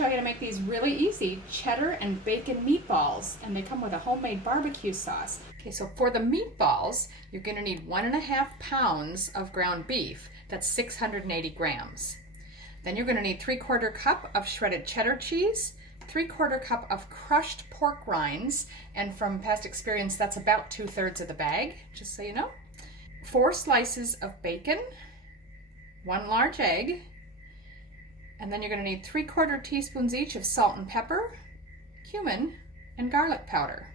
show you how to make these really easy cheddar and bacon meatballs, and they come with a homemade barbecue sauce. Okay, so for the meatballs, you're going to need 1.5 pounds of ground beef. That's 680 grams. Then you're going to need 3/4 cup of shredded cheddar cheese, 3/4 cup of crushed pork rinds, and from past experience, that's about 2/3 of the bag, just so you know. 4 slices of bacon, 1 large egg, and then you're going to need 3/4 teaspoons each of salt and pepper, cumin, and garlic powder.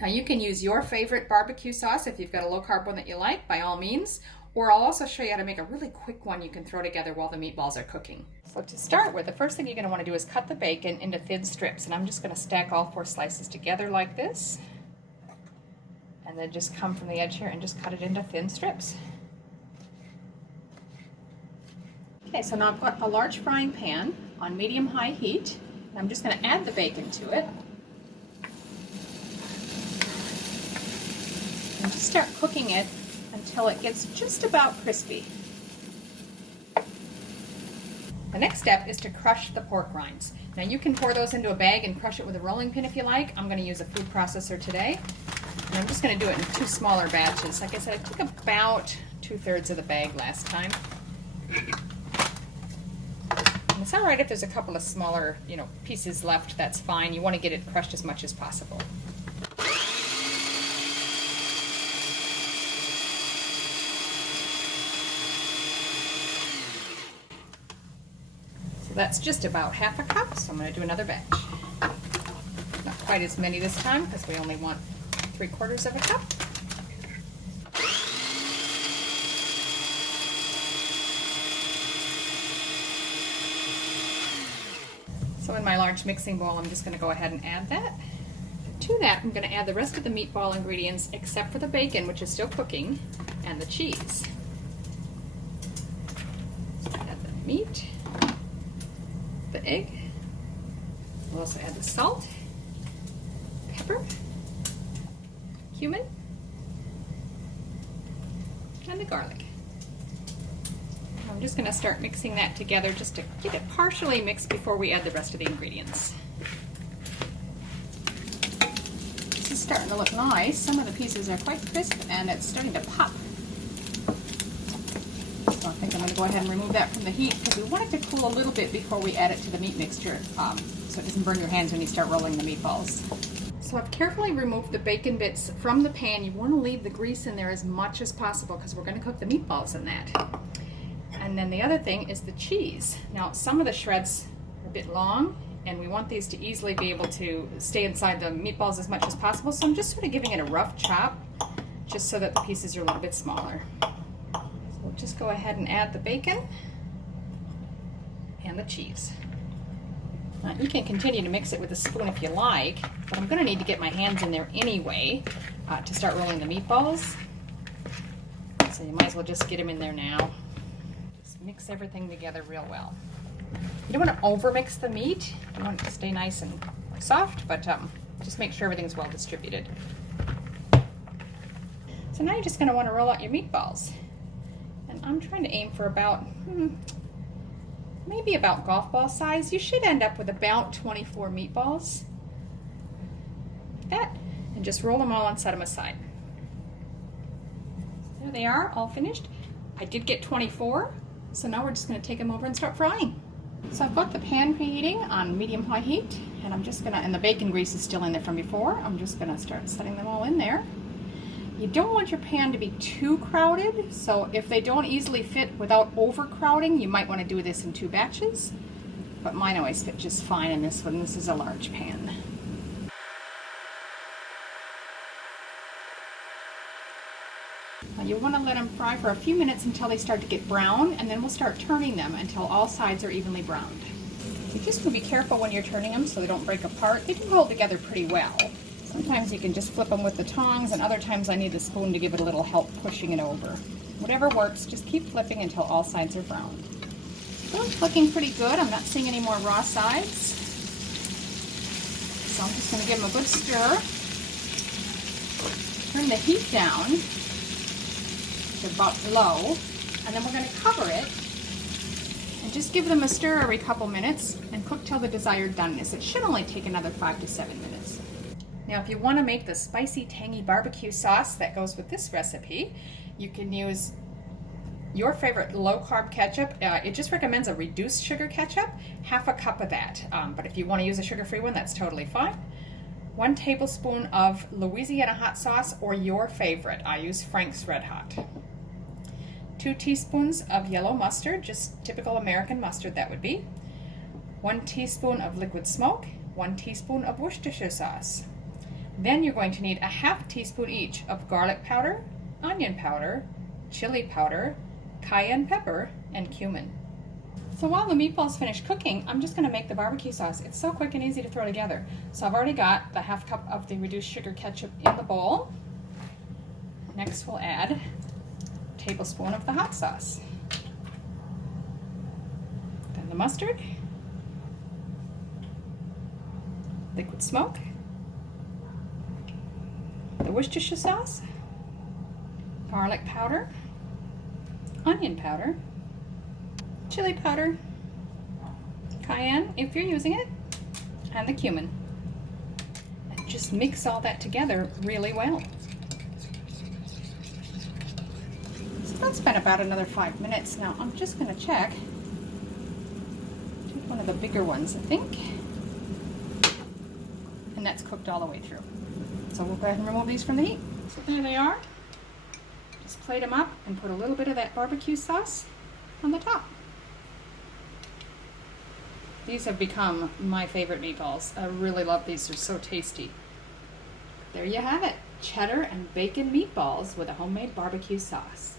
Now you can use your favorite barbecue sauce if you've got a low-carb one that you like, by all means, or I'll also show you how to make a really quick one you can throw together while the meatballs are cooking. So to start with, the first thing you're going to want to do is cut the bacon into thin strips, and I'm just going to stack all 4 slices together like this, and then just come from the edge here and just cut it into thin strips. Okay, so now I've got a large frying pan on medium-high heat, and I'm just going to add the bacon to it. And just start cooking it until it gets just about crispy. The next step is to crush the pork rinds. Now you can pour those into a bag and crush it with a rolling pin if you like. I'm going to use a food processor today. And I'm just going to do it in 2 smaller batches. Like I said, I took about 2/3 of the bag last time. And it's all right if there's a couple of smaller, pieces left, that's fine. You want to get it crushed as much as possible. So that's just about 1/2 cup, so I'm going to do another batch. Not quite as many this time because we only want 3/4 of a cup. So in my large mixing bowl, I'm just going to go ahead and add that. To that, I'm going to add the rest of the meatball ingredients except for the bacon, which is still cooking, and the cheese. So add the meat, the egg. We'll also add the salt, pepper, cumin, and the garlic. I'm just going to start mixing that together just to get it partially mixed before we add the rest of the ingredients. This is starting to look nice. Some of the pieces are quite crisp and it's starting to pop. So I think I'm going to go ahead and remove that from the heat because we want it to cool a little bit before we add it to the meat mixture so it doesn't burn your hands when you start rolling the meatballs. So I've carefully removed the bacon bits from the pan. You want to leave the grease in there as much as possible because we're going to cook the meatballs in that. And then the other thing is the cheese. Now some of the shreds are a bit long and we want these to easily be able to stay inside the meatballs as much as possible, so I'm just sort of giving it a rough chop just so that the pieces are a little bit smaller. So we'll just go ahead and add the bacon and the cheese. Now, you can continue to mix it with a spoon if you like, but I'm going to need to get my hands in there anyway to start rolling the meatballs. So you might as well just get them in there now. Mix everything together real well. You don't want to overmix the meat. You want it to stay nice and soft, but just make sure everything's well distributed. So now you're just going to want to roll out your meatballs. And I'm trying to aim for about, maybe about golf ball size. You should end up with about 24 meatballs. Like that. And just roll them all and set them aside. So there they are, all finished. I did get 24. So now we're just going to take them over and start frying. So I've got the pan preheating on medium-high heat, and I'm just going to, and the bacon grease is still in there from before, I'm just going to start setting them all in there. You don't want your pan to be too crowded, so if they don't easily fit without overcrowding, you might want to do this in 2 batches, but mine always fit just fine in this one. This is a large pan. You'll want to let them fry for a few minutes until they start to get brown, and then we'll start turning them until all sides are evenly browned. You just want to be careful when you're turning them so they don't break apart. They do hold together pretty well. Sometimes you can just flip them with the tongs, and other times I need the spoon to give it a little help pushing it over. Whatever works, just keep flipping until all sides are brown. So it's looking pretty good. I'm not seeing any more raw sides. So I'm just going to give them a good stir. Turn the heat down to about low, and then we're going to cover it and just give them a stir every couple minutes and cook till the desired doneness. It should only take another 5 to 7 minutes. Now, if you want to make the spicy, tangy barbecue sauce that goes with this recipe, you can use your favorite low-carb ketchup. It just recommends a reduced sugar ketchup, half a cup of that. But if you want to use a sugar-free one, that's totally fine. 1 tablespoon of Louisiana hot sauce or your favorite. I use Frank's Red Hot. 2 teaspoons of yellow mustard, just typical American mustard that would be. 1 teaspoon of liquid smoke. 1 teaspoon of Worcestershire sauce. Then you're going to need a half teaspoon each of garlic powder, onion powder, chili powder, cayenne pepper, and cumin. So while the meatballs finish cooking, I'm just going to make the barbecue sauce. It's so quick and easy to throw together. So I've already got the half cup of the reduced sugar ketchup in the bowl. Next we'll add a tablespoon of the hot sauce. Then the mustard, liquid smoke, the Worcestershire sauce, garlic powder, onion powder, chili powder, cayenne if you're using it, and the cumin. And just mix all that together really well. So that's been about another 5 minutes. Now I'm just going to check. Take one of the bigger ones, I think. And that's cooked all the way through. So we'll go ahead and remove these from the heat. So there they are. Just plate them up and put a little bit of that barbecue sauce on the top. These have become my favorite meatballs. I really love these. They're so tasty. There you have it. Cheddar and bacon meatballs with a homemade barbecue sauce.